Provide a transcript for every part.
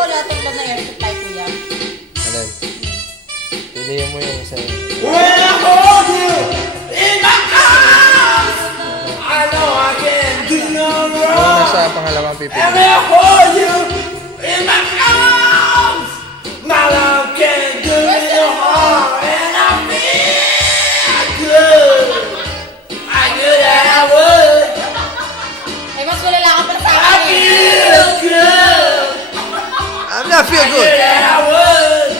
ko lahat ng love na air supply ko yan. Alam. Pilihan mo yung isa. When I hold you in my arms, I know I can do no Ano wrong. na sa pangalawang And pipiliin? when I hold you in my arms, my love can do no harm. And I feel good. I knew that I would. Ay, mas malala ka pa sa I akin eh. feel good. I'm not feel I knew good. that I would.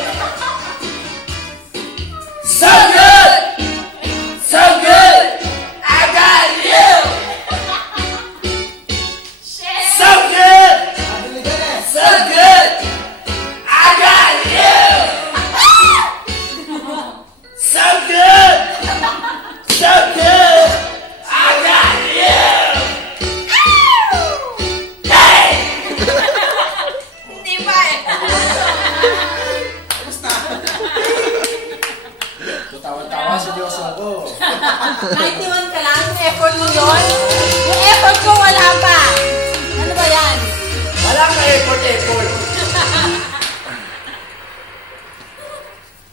So good. So good. I got you. So good. So good. I got you. So good. So good. I got you. Hey! Hindi pa eh. Tawa-tawa si Diyos ako. 91 ka lang, yung effort mo yun. Yung effort ko wala pa. Ano ba yan? Wala ka effort.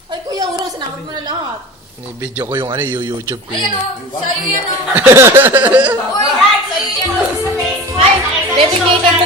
Ay, Kuya Urong, sinabot mo na lahat. Ni-video ko yung YouTube ko yun. Ayan o, sa'yo yan o. Uy, sa'yo yan. Ay, dedicated to